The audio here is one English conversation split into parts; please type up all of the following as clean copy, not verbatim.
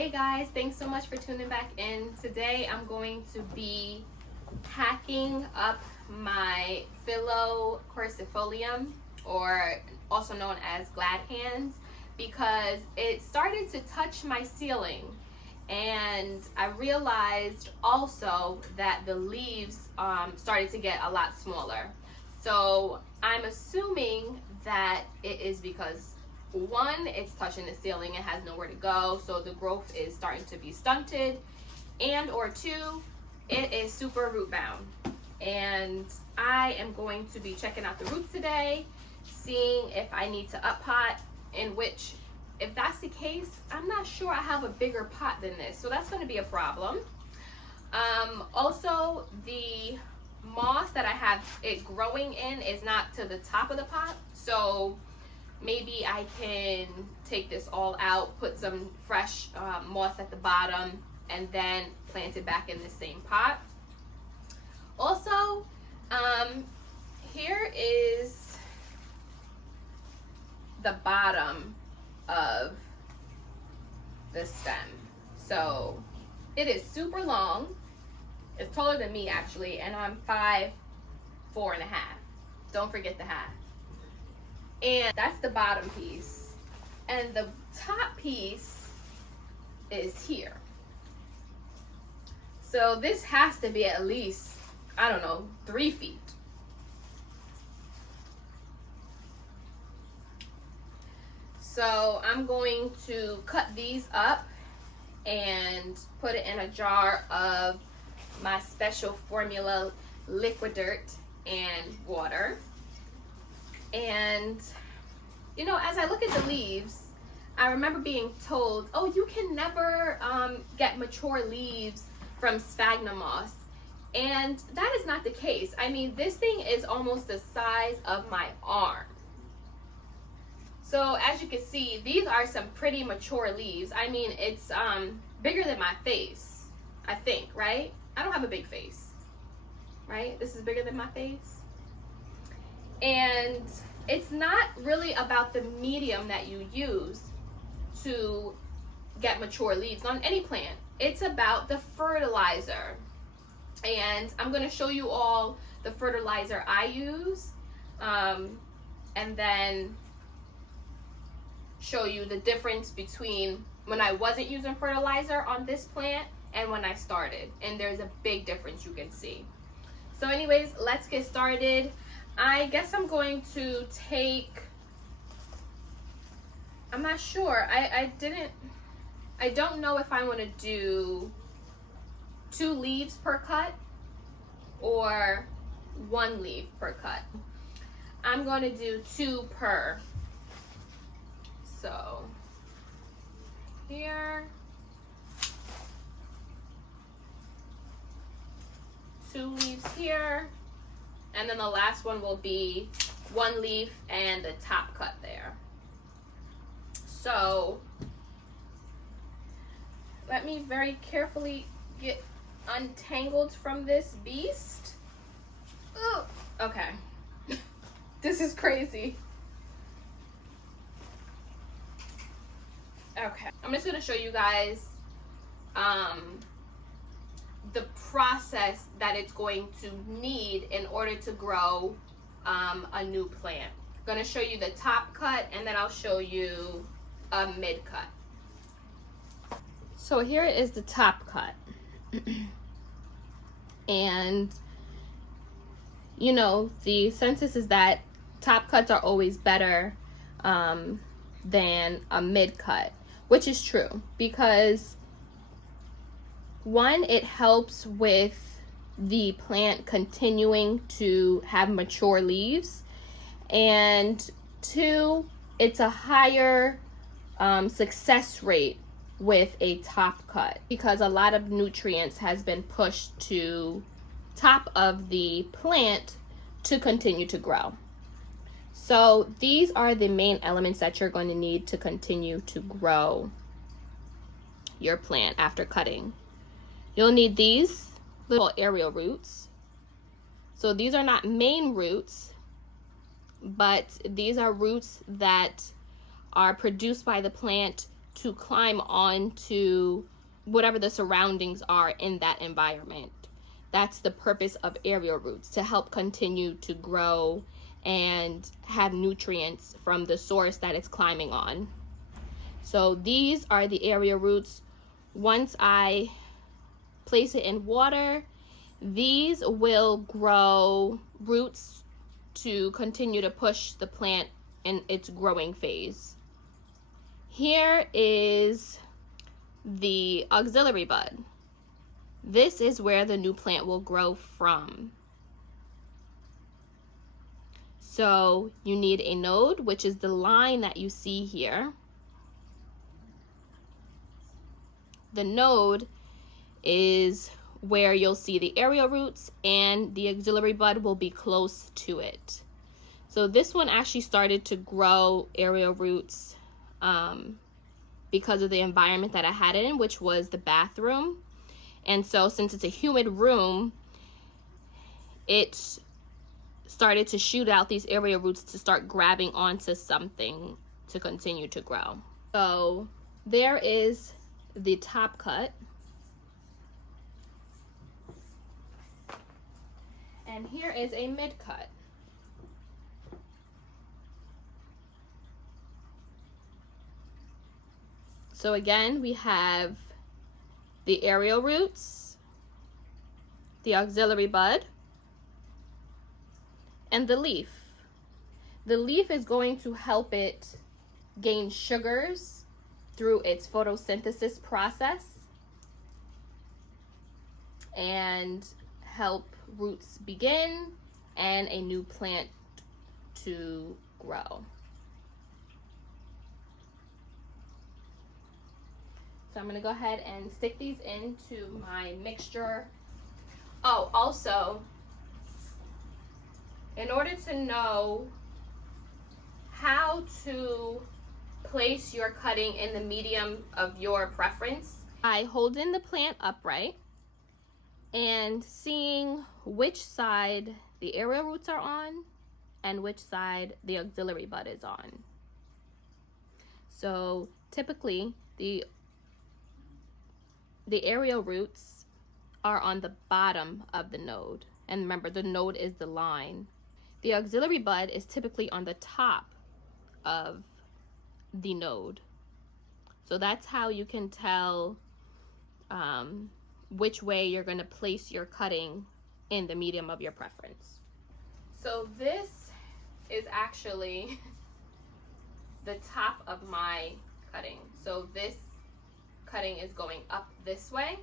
Hey guys, thanks so much for tuning back in. Today I'm going to be hacking up my Philo quercifolium, or also known as glad hands, because it started to touch my ceiling, and I realized also that the leaves started to get a lot smaller. So I'm assuming that it is because one, it's touching the ceiling, it has nowhere to go, so the growth is starting to be stunted, and or two, it is super root bound. And I am going to be checking out the roots today, seeing if I need to up pot, in which, if that's the case, I'm not sure I have a bigger pot than this, so that's going to be a problem. Also, the moss that I have it growing in is not to the top of the pot, so maybe I can take this all out, put some fresh moss at the bottom, and then plant it back in the same pot. Also, here is the bottom of the stem. So it is super long. It's taller than me actually, and I'm 5'4.5". Don't forget the half. And that's the bottom piece, and the top piece is here. So this has to be at least, I don't know, 3 feet. So I'm going to cut these up and put it in a jar of my special formula liquid dirt and water. And you know, as I look at the leaves, I remember being told, oh, you can never get mature leaves from sphagnum moss, and that is not the case. I mean, this thing is almost the size of my arm. So as you can see, these are some pretty mature leaves. I mean, it's bigger than my face, I think, right? I don't have a big face, right? This is bigger than my face. And it's not really about the medium that you use to get mature leaves on any plant. It's about the fertilizer. And I'm going to show you all the fertilizer I use, and then show you the difference between when I wasn't using fertilizer on this plant and when I started. And there's a big difference you can see. So anyways, let's get started. I guess I'm going to take, I'm not sure, I don't know if I want to do 2 leaves per cut or 1 leaf per cut. I'm going to do 2 per. So here, 2 leaves here. And then the last one will be 1 leaf and the top cut there. So let me very carefully get untangled from this beast. Ooh, okay. This is crazy. Okay, I'm just gonna show you guys the process that it's going to need in order to grow a new plant. I'm going to show you the top cut, and then I'll show you a mid cut. So here is the top cut. And you know, the census is that top cuts are always better than a mid cut, which is true, because one, it helps with the plant continuing to have mature leaves, and 2, it's a higher success rate with a top cut because a lot of nutrients has been pushed to top of the plant to continue to grow. So these are the main elements that you're going to need to continue to grow your plant after cutting. You'll need these little aerial roots. So these are not main roots, but these are roots that are produced by the plant to climb onto whatever the surroundings are in that environment. That's the purpose of aerial roots, to help continue to grow and have nutrients from the source that it's climbing on. So these are the aerial roots. Once I place it in water, these will grow roots to continue to push the plant in its growing phase. Here is the auxiliary bud. This is where the new plant will grow from. So you need a node, which is the line that you see here. The node is where you'll see the aerial roots, and the auxiliary bud will be close to it. So this one actually started to grow aerial roots because of the environment that I had it in, which was the bathroom. And so since it's a humid room, it started to shoot out these aerial roots to start grabbing onto something to continue to grow. So there is the top cut. And here is a mid cut. So again, we have the aerial roots, the auxiliary bud, and the leaf. The leaf is going to help it gain sugars through its photosynthesis process and help roots begin and a new plant to grow. So I'm gonna go ahead and stick these into my mixture. Oh, also, in order to know how to place your cutting in the medium of your preference, I hold in the plant upright and seeing which side the aerial roots are on and which side the auxiliary bud is on. So typically the aerial roots are on the bottom of the node. And remember, the node is the line. The auxiliary bud is typically on the top of the node. So that's how you can tell which way you're going to place your cutting in the medium of your preference. So this is actually the top of my cutting. So this cutting is going up this way.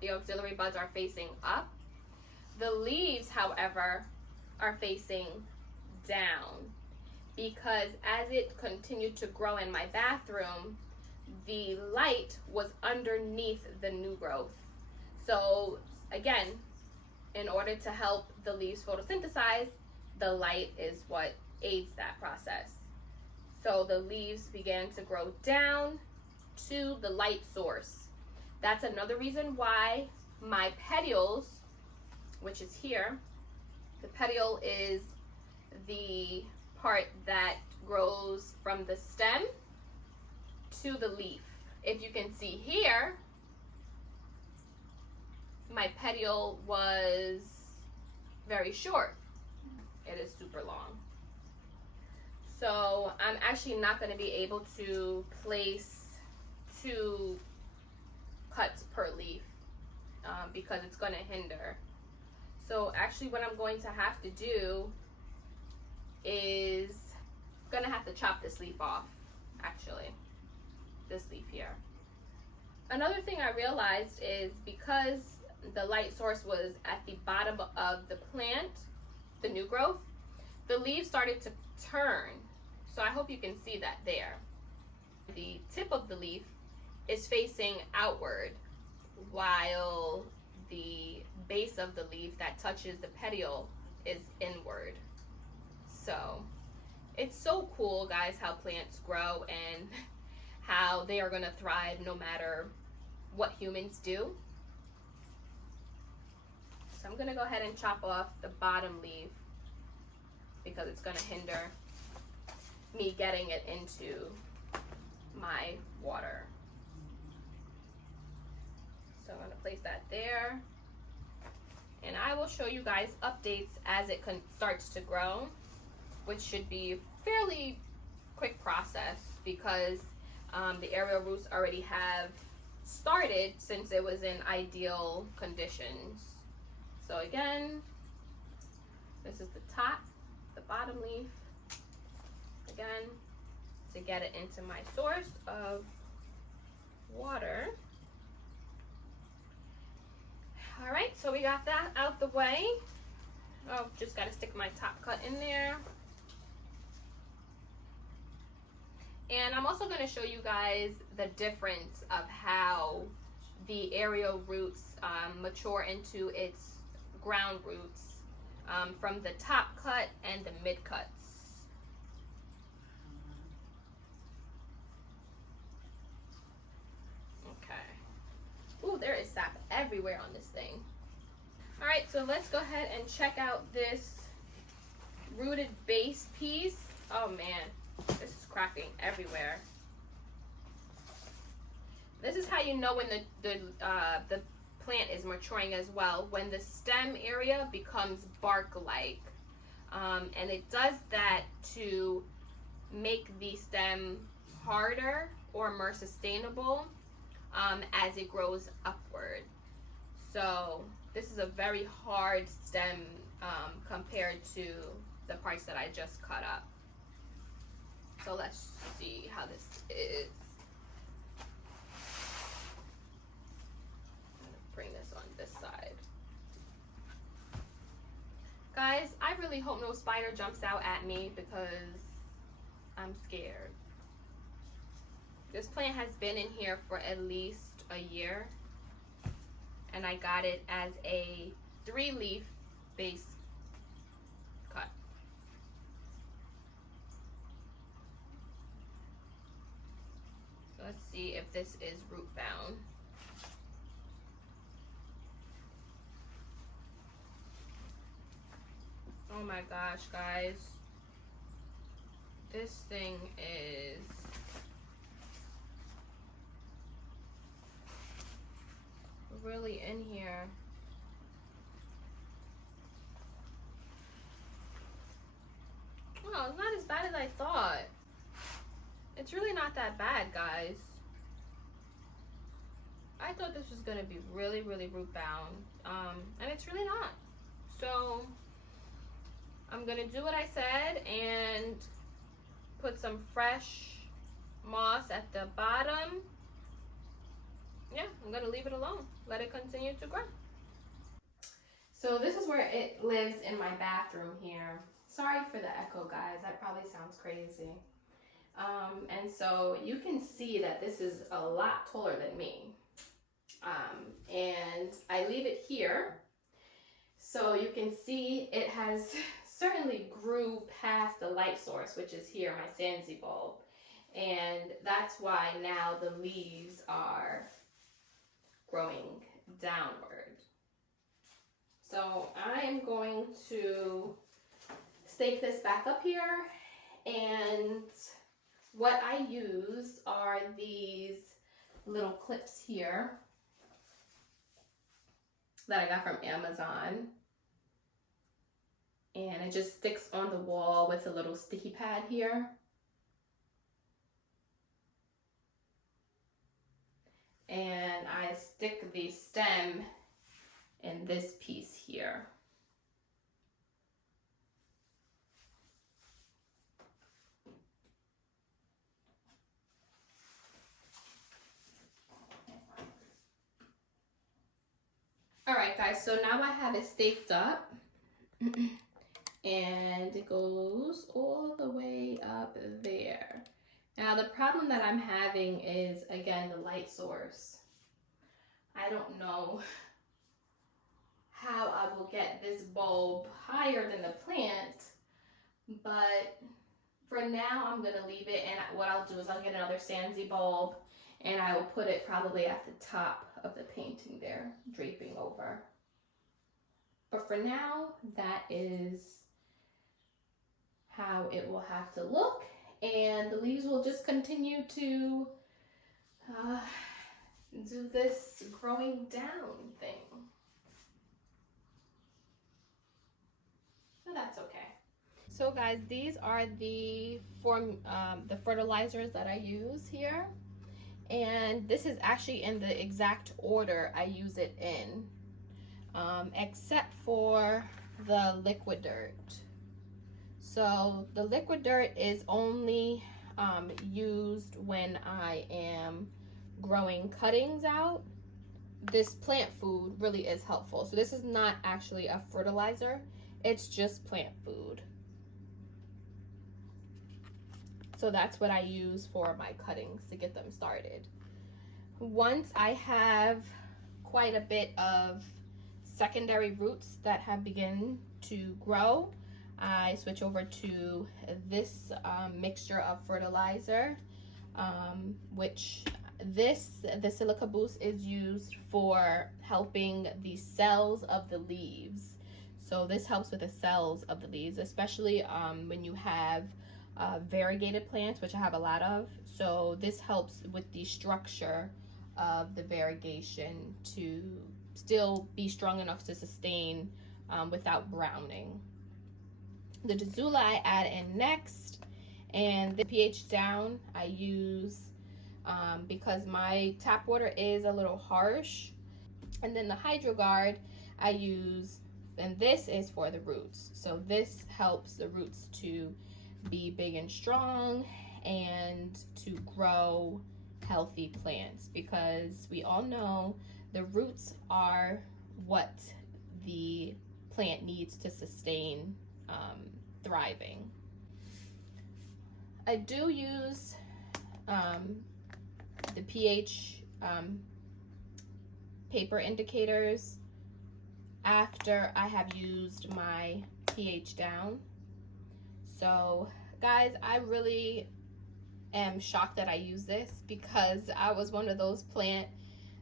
The auxiliary buds are facing up. The leaves, however, are facing down because as it continued to grow in my bathroom, the light was underneath the new growth. So again, in order to help the leaves photosynthesize, the light is what aids that process. So the leaves began to grow down to the light source. That's another reason why my petioles, which is here, the petiole is the part that grows from the stem to the leaf. If you can see here, my petiole was very short. It is super long. So I'm actually not going to be able to place 2 cuts per leaf because it's going to hinder. So actually what I'm going to have to do is I'm going to have to chop this leaf off, actually, this leaf here. Another thing I realized is because the light source was at the bottom of the plant, the new growth, the leaves started to turn. So I hope you can see that there. The tip of the leaf is facing outward while the base of the leaf that touches the petiole is inward. So it's so cool, guys, how plants grow and how they are going to thrive no matter what humans do. So I'm going to go ahead and chop off the bottom leaf because it's going to hinder me getting it into my water. So I'm going to place that there. And I will show you guys updates as it starts to grow, which should be a fairly quick process because the aerial roots already have started since it was in ideal conditions. So again, this is the top, the bottom leaf, again, to get it into my source of water. All right, so we got that out the way. Oh, just gotta stick my top cut in there. And I'm also gonna show you guys the difference of how the aerial roots mature into its ground roots from the top cut and the mid cuts. Okay. Ooh, there is sap everywhere on this thing. All right, so let's go ahead and check out this rooted base piece. Oh man, this is cracking everywhere. This is how you know when the plant is maturing as well, when the stem area becomes bark-like. And it does that to make the stem harder or more sustainable as it grows upward. So this is a very hard stem compared to the parts that I just cut up. So let's see how this is. I'm gonna bring this on this side. Guys, I really hope no spider jumps out at me because I'm scared. This plant has been in here for at least a year, and I got it as a 3-leaf base cut. So let's see if this is root bound. Oh my gosh, guys. This thing is really in here. Oh, it's not as bad as I thought. It's really not that bad, guys. I thought this was gonna be really, really root bound, and it's really not. So I'm gonna do what I said and put some fresh moss at the bottom. Yeah, I'm gonna leave it alone. Let it continue to grow. So this is where it lives in my bathroom here. Sorry for the echo, guys. That probably sounds crazy. And so you can see that this is a lot taller than me. And I leave it here. So you can see it has certainly grew past the light source, which is here, my Sansi bulb. And that's why now the leaves are growing downward. So I am going to stake this back up here, and what I use are these little clips here that I got from Amazon, and it just sticks on the wall with a little sticky pad here. And I stick the stem in this piece here. All right, guys, so now I have it staked up and it goes all the way up there. Now the problem that I'm having is, again, the light source. I don't know how I will get this bulb higher than the plant, but for now I'm gonna leave it, and what I'll do is I'll get another Sansi bulb and I will put it probably at the top of the painting there, draping over. But for now, that is how it will have to look. and the leaves will just continue to do this growing down thing. So that's okay. So guys, these are the fertilizers that I use here, and this is actually in the exact order I use it in, except for the liquid dirt. So the liquid dirt is only used when I am growing cuttings out. This plant food really is helpful. So this is not actually a fertilizer, it's just plant food. So that's what I use for my cuttings to get them started. Once I have quite a bit of secondary roots that have begun to grow, I switch over to this mixture of fertilizer, which the Silica Boost is used for helping the cells of the leaves. So this helps with the cells of the leaves, especially when you have variegated plants, which I have a lot of. So this helps with the structure of the variegation to still be strong enough to sustain without browning. The Dazula I add in next, and the pH down I use because my tap water is a little harsh. And then the HydroGuard I use, and this is for the roots. So this helps the roots to be big and strong and to grow healthy plants, because we all know the roots are what the plant needs to sustain thriving. I do use the pH paper indicators after I have used my pH down. So guys, I really am shocked that I use this, because I was one of those plant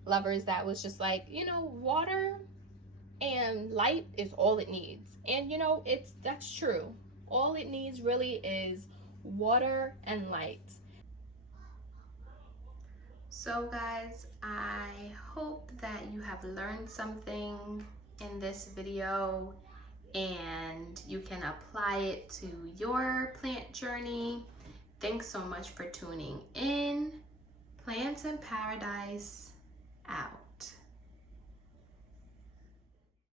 lovers that was just like, you know, water and light is all it needs. And you know, that's true. All it needs really is water and light. So guys, I hope that you have learned something in this video and you can apply it to your plant journey. Thanks so much for tuning in. Plants in Paradise out.